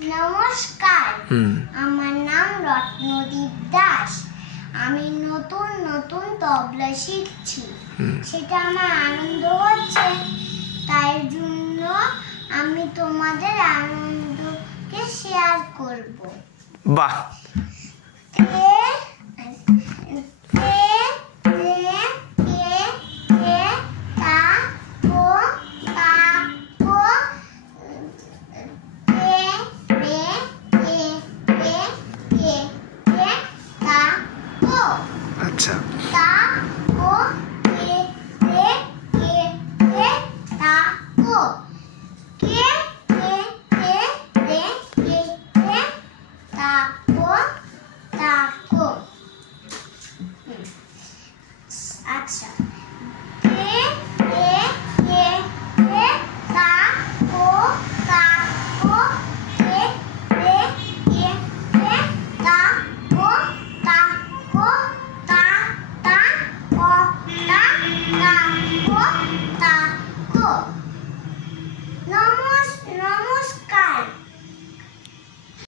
নমস্কার, আমার নাম রত্নদীপ দাস। আমি নতুন নতুন তবলা শিখছি, সেটা আমার আনন্দ হচ্ছে। তাই জন্য আমি তোমাদের আনন্দকে শেয়ার করব। বাহ।